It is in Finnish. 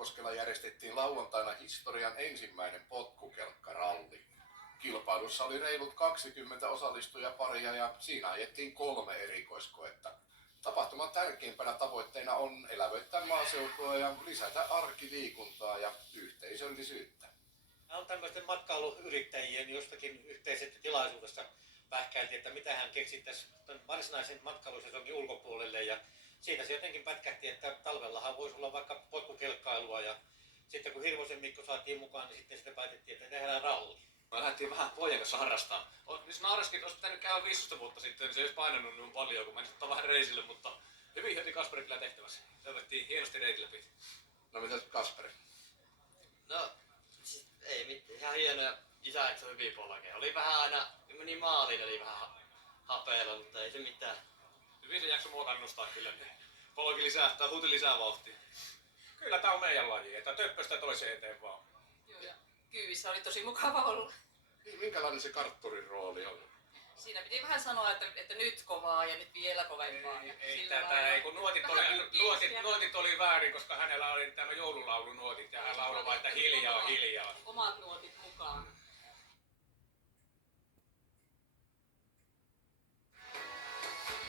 Valkeakoskella järjestettiin lauantaina historian ensimmäinen potkukelkkaralli. Kilpailussa oli reilut 20 osallistujaparia ja siinä ajettiin 3 erikoiskoetta. Tapahtuman tärkeimpänä tavoitteena on elävöittää maaseutua ja lisätä arkiliikuntaa ja yhteisöllisyyttä. On tämmöisten matkailuyrittäjien jostakin yhteisestä tilaisuudesta pähkäiltiin, että mitä hän keksittäisi varsinaisen matkailusesonkin ulkopuolelle, ja siitä se jotenkin pätkähti, että talvellahan voisi olla vaikka potkukelkkailua, ja sitten kun Hirvosen Mikko saatiin mukaan, niin sitten sitä päätettiin, että tehdään ralli. Me lähdettiin vähän pojan kanssa harrastamaan. Jos naaraskin, että olisi pitänyt käydä 15 vuotta sitten, niin se ei olisi painanut niin paljon, kun menisin vähän reisille, mutta hyvin heti Kasperi kyllä tehtävässä. Se otettiin hienosti reitin läpi. No mitäs Kasperi? No, siis ei mitään. Ihan hienoja isäksi on hyviä polkeja. Oli vähän aina, meni maaliin, oli vähän hapeella, mutta ei se mitään. Hyvin se jaksoi mua kannustaa kyllä. Polki lisää, tai huuti lisää vauhtia. Kyllä tää on meidän laji, että töppöstä toiseen eteen vaan. Joo, ja kyyvissä oli tosi mukava olla. Minkälainen se kartturin rooli on? Siinä piti vähän sanoa, että nyt kovaa ja nyt vielä kovempaa. Ei tätä, ei kun nuotit oli väärin, koska hänellä oli tämä joululaulunuotit ja hän lauloi vain, että hiljaa, hiljaa. Omat nuotit mukaan.